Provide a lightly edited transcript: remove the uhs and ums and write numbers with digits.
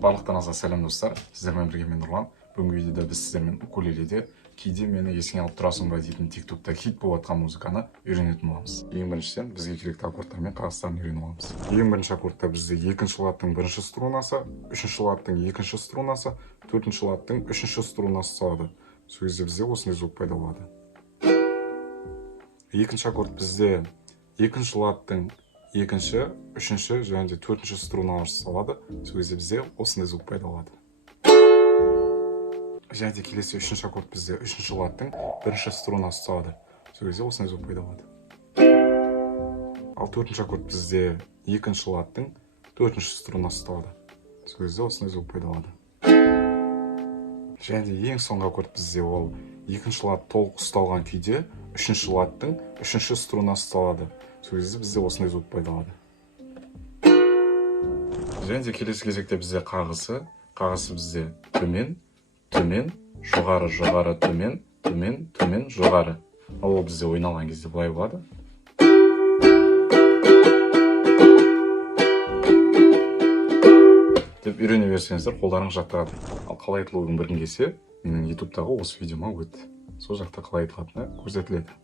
Барлықтарыңызға сәлем достар, сіздермен бірге мен Нұрлан. Бүгінгі видеода біз сіздермен укулеледе кейде мені есіңе алып тұрасың ба дейтін тиктокта хит болып жатқан музыканы үйренетін боламыз. Ең біріншіден бізге керекті аккордтар мен қағыстарын үйреніп аламыз. Ең бірінші аккордта бізде екінші ладтың бірінші струнасы, үшінші ладтың екінші струнасы, төртінші ладтың үшінші струнасы салады. Сол кезде бізде осындай звук пайда болады. Екінші аккорд бізде екінші ладтың екінші, үшінші және де төртінші струналар салады. Сол кезде бізде осындай звук пайда болады. Және де келесі үшінші аккорд бізде үшінші ладтың бірінші струнасы салады. Сол кезде осындай звук пайда болады. Ал төртінші аккорд бізде екінші ладтың төртінші струнасы салады. Сол кезде осындай звук пайда болады. Және де ең соңғы аккорд бізде ол екінші лад толық ұсталған күйде үшінші ладтың үшінші струнасы салады. Сол кезде бізде осындай звук пайда болады. Және де келесі кезекте бізде қағысы бізде төмен, төмен, жоғары, жоғары, төмен, төмен, төмен, жоғары. Ал ол бізде ойналған кезде былай болады. Деп үйрене берсеңіздер, қолдарыңыз жаттығады. Ал қалай айтылуын білгің келсе, менің ютубтағы осы видеома өт. Сол жақта қалай айтылатыны көрсетіледі.